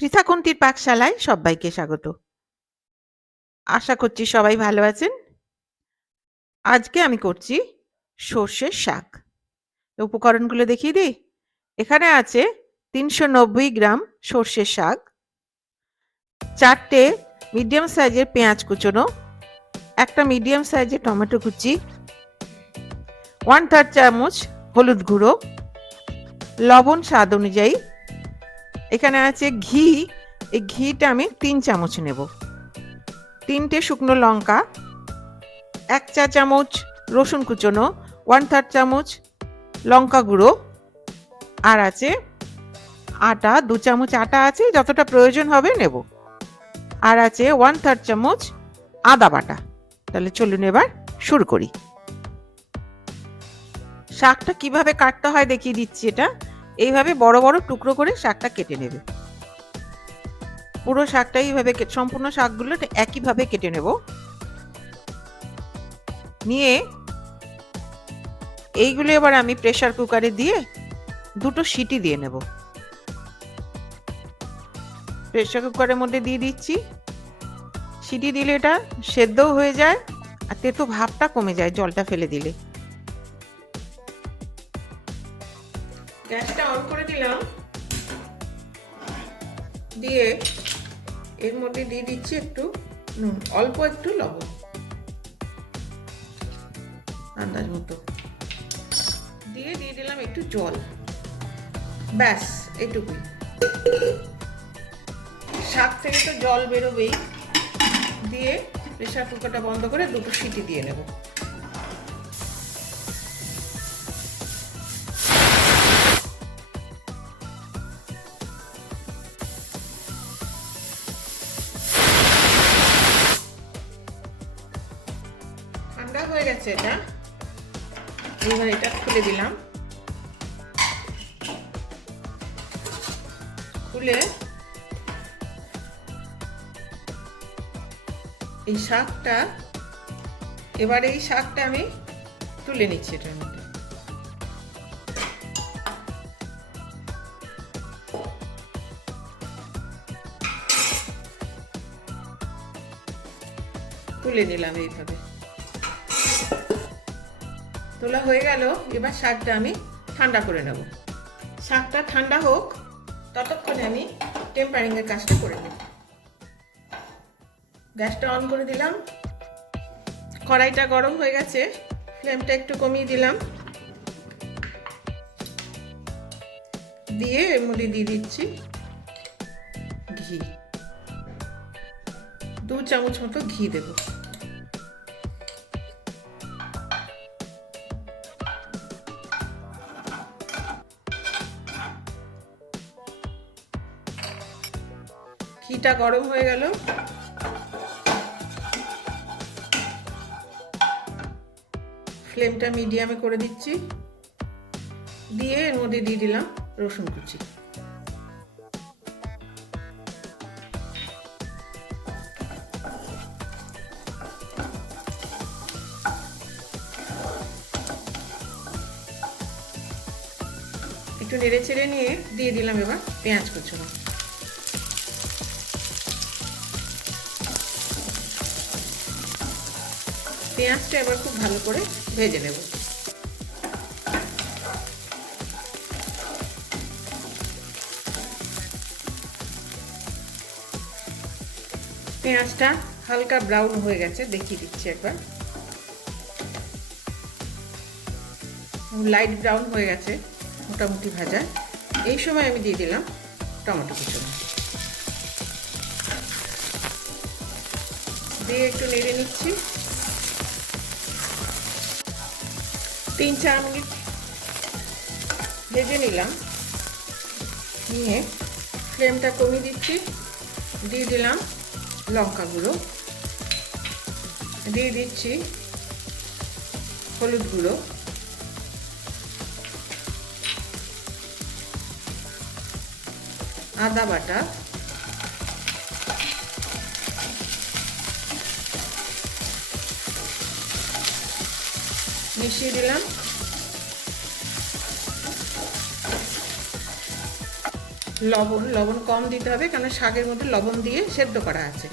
পৃথাকুন্তির পাকশালায় সবাইকে স্বাগত। আশা করছি সবাই ভালো আছেন। আজকে আমি করছি সর্ষের শাক। উপকরণগুলো দেখিয়ে দিই। এখানে আছে 390 গ্রাম সর্ষের শাক, 4টে মিডিয়াম সাইজের পেঁয়াজ কুচোনো, একটা মিডিয়াম সাইজের টমেটো কুচি, 1/3 চামচ হলুদ গুঁড়ো, লবণ স্বাদ অনুযায়ী। এখানে আছে ঘি, এই ঘিটা আমি 3 চামচ নেব, 3টে শুকনো লঙ্কা, 1 চা চামচ রসুন কুচোনো, 1/3 চামচ লঙ্কা গুঁড়ো, আর আছে আটা, 2 চামচ আটা আছে, যতটা প্রয়োজন হবে নেব, আর আছে 1/3 চামচ আদা বাটা। তাহলে চলুন এবার শুরু করি। শাকটা কিভাবে কাটতে হয় দেখিয়ে দিচ্ছি। এটা এইভাবে বড় বড় টুকরো করে শাকটা কেটে নেবে। পুরো শাকটা এইভাবে সম্পূর্ণ শাকগুলো একইভাবে কেটে নেব। নিয়ে এইগুলো এবার আমি প্রেসার কুকারে দিয়ে 2টো সিটি দিয়ে নেব। প্রেসার কুকারের মধ্যে দিয়ে দিচ্ছি। সিটি দিলে এটা সেদ্ধও হয়ে যায় আর তেতো ভাবটা কমে যায় জলটা ফেলে দিলে। গ্যাসটা অন করে দিলাম, দিয়ে এর মধ্যে দিয়ে দিচ্ছি একটু নুন, অল্প একটু লবণ, আন্দাজ মতো দিয়ে দিলাম একটু জল। ব্যাস এইটুকুই। শাক থেকে তো জল বেরোবেই। দিয়ে প্রেসার কুকারটা বন্ধ করে 2টো সিটি দিয়ে নেব। ঠান্ডা হয়ে গেছে এটা। এবার এটা খুলে দিলাম। খুলে এই শাকটা আমি তুলে নিচ্ছি এটার মধ্যে। তুলে নিলাম এইভাবে। তোলা হয়ে গেল। এবার শাকটা আমি ঠান্ডা করে নেব। শাকটা ঠান্ডা হোক, ততক্ষণে আমি টেম্পারিং এর কাজটা করে নেব। গ্যাসটা অন করে দিলাম। কড়াইটা গরম হয়ে গেছে, ফ্লেমটা একটু কমিয়ে দিলাম। দিয়ে এর মধ্যে দিয়ে দিচ্ছি ঘি, 2 চামচ মতো ঘি দেব। ঘিটা গরম হয়ে গেল। ফ্লেমটা মিডিয়ামে করে দিচ্ছি। দিয়ে এর মধ্যে দিয়ে দিলাম রসুন কুচি। একটু নেড়ে চেড়ে নিয়ে দিয়ে দিলাম এবার পেঁয়াজ কুচনো। পেঁয়াজটা এবার খুব ভালো করে ভেজে নেব। পেঁয়াজটা হালকা ব্রাউন হয়ে গেছে, দেখিয়ে দিচ্ছি একবার। লাইট ব্রাউন হয়ে গেছে মোটামুটি ভাজা। এই সময় আমি দিয়ে দিলাম টমেটো কুচনো। দিয়ে একটু নেড়ে নিচ্ছি। 3-4 মিনিট ভেজে নিলাম। নিয়ে ফ্লেমটা কমিয়ে দিচ্ছি। দিয়ে দিলাম লঙ্কা গুঁড়ো, দিয়ে দিচ্ছি হলুদ গুঁড়ো, আদা বাটা, মিশিয়ে দিলাম। লবণ কম দিতে হবে, কারণ শাকের মধ্যে লবণ দিয়ে সেদ্ধ করা আছে।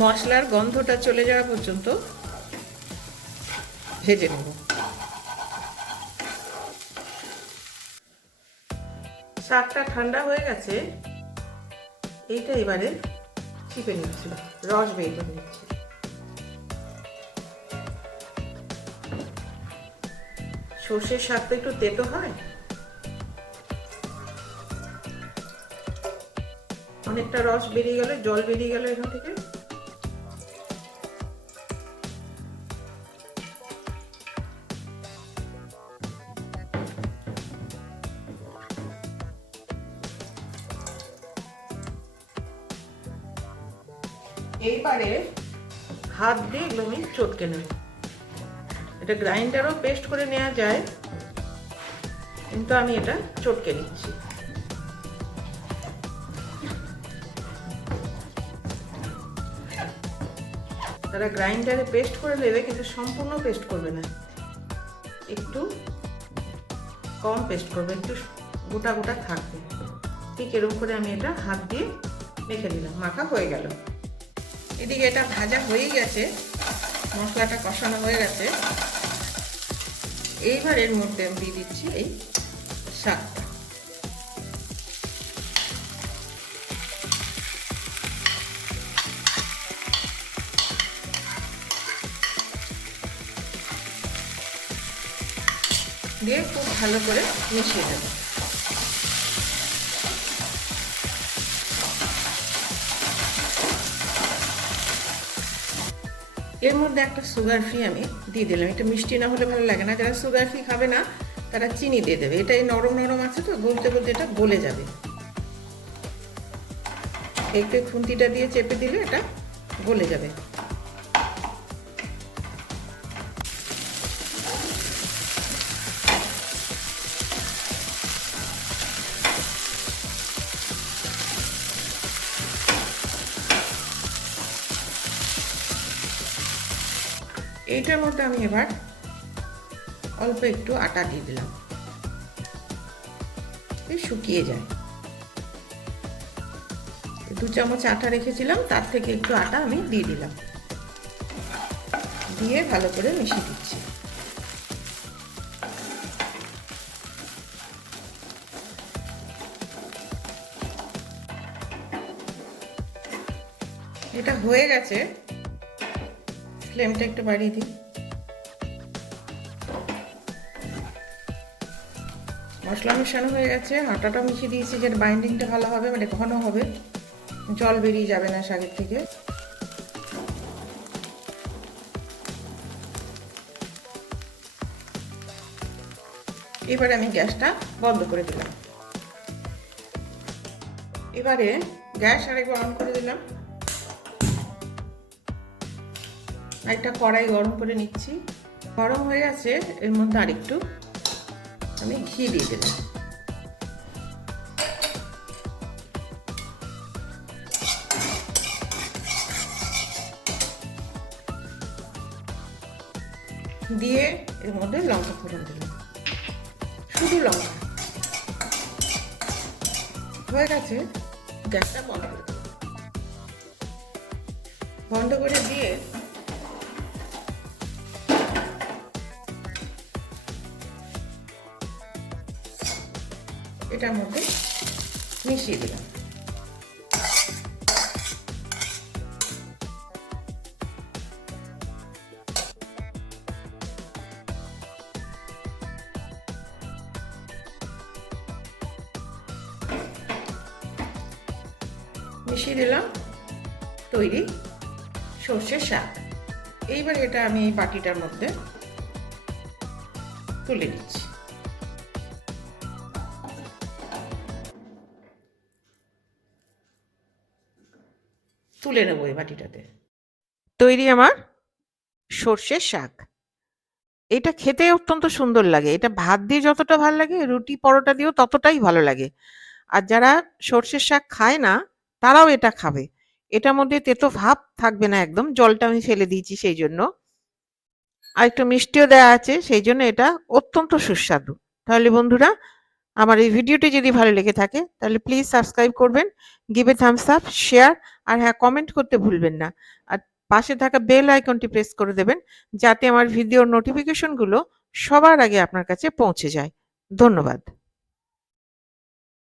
মশলার গন্ধটা চলে যাওয়া পর্যন্ত ভেজে নেব। শাকটা ঠান্ডা হয়ে গেছে, এইটা এবারে চিপে নিচ্ছি, রস বের করে নিচ্ছি। সর্ষের শাক তো একটু তেতো হয়, অনেকটা রস বেরিয়ে গেল, জল বেরিয়ে গেল এখান থেকে। এইবারে হাত দিয়ে এগুলো আমি চটকে নেব। এটা গ্রাইন্ডারও পেস্ট করে নেওয়া যায়, কিন্তু আমি এটা চটকে নিচ্ছি। তারা গ্রাইন্ডারে পেস্ট করে নেবে, কিন্তু সম্পূর্ণ পেস্ট করবে না, একটু কম পেস্ট করবে, একটু গোটা গোটা থাকবে। ঠিক এরকম করে আমি এটা হাত দিয়ে মেখে দিলাম, মাখা হয়ে গেল। এদিকে এটা ভাজা হয়েই গেছে, মশলাটা কষানো হয়ে গেছে। এইবার এর মধ্যে আমি দিয়ে দিচ্ছি এই শাকটা। দিয়ে খুব ভালো করে মিশিয়ে দেব। এর মধ্যে একটা সুগার ফ্রি আমি দিয়ে দিলাম, এটা মিষ্টি না হলে ভালো লাগে না। যারা সুগার ফ্রি খাবে না তারা চিনি দিয়ে দেবে। এটা এই নরম নরম আছে তো, গলতে গলতে এটা গলে যাবে। একটু খুন্তিটা দিয়ে চেপে দিলে এটা গলে যাবে। এইটার মধ্যে আমি এবার অল্প একটু আটা দিয়ে দিলাম, শুকিয়ে যায়। 2 চামচ আটা রেখেছিলাম, তার থেকে একটু আটা আমি দিয়ে দিলাম, দিয়ে ভালো করে মিশিয়ে দিচ্ছি। এটা হয়ে গেছে, ফ্লেমটা একটু বাড়িয়ে দিই। মশলা মেশানো হয়ে গেছে, আটাটা মিশিয়ে দিয়েছি, যে বাইন্ডিংটা ভালো হবে, মানে ঘন হবে, জল বেরিয়ে যাবে না শাকের থেকে। এবারে আমি গ্যাসটা বন্ধ করে দিলাম। এবারে গ্যাস আরেকবার অন করে দিলাম, একটা কড়াই গরম করে নিচ্ছি। গরম হয়ে গেছে, এর মধ্যে আরেকটু আমি ঘি দিয়ে দিলাম। দিয়ে এর মধ্যে লঙ্কা ফোড়ন দিলাম, শুধু লঙ্কা। হয়ে গেছে, গ্যাসটা বন্ধ করে দিলাম। বন্ধ করে দিয়ে এটার মধ্যে মিশিয়ে দিলাম। মিশিয়ে দিলাম, তৈরি সর্ষের শাক। এইবার এটা আমি এই বাটিটার মধ্যে তুলে দিচ্ছি। তুলে নেবো এই বাটিটাতে। তৈরি আমার সর্ষের শাক। এটা খেতে অত্যন্ত সুন্দর লাগে। এটা ভাত দিয়ে যতটা ভালো লাগে, রুটি পরোটা দিয়েও ততটাই ভালো লাগে। আর যারা সর্ষের শাক খায় না, তারাও এটা খাবে। এটার মধ্যে তেতো ভাব থাকবে না একদম, জলটা আমি ফেলে দিয়েছি সেই জন্য। আর একটু মিষ্টিও দেওয়া আছে, সেই জন্য এটা অত্যন্ত সুস্বাদু। তাহলে বন্ধুরা, আমার এই ভিডিওটি যদি ভালো লেগে থাকে তাহলে প্লিজ সাবস্ক্রাইব করবেন, give a thumbs up, share, আর হ্যাঁ, কমেন্ট করতে ভুলবেন না। আর পাশে থাকা বেল আইকনটি প্রেস করে দেবেন, যাতে আমার ভিডিওর নোটিফিকেশনগুলো সবার আগে আপনার কাছে পৌঁছে যায়। ধন্যবাদ।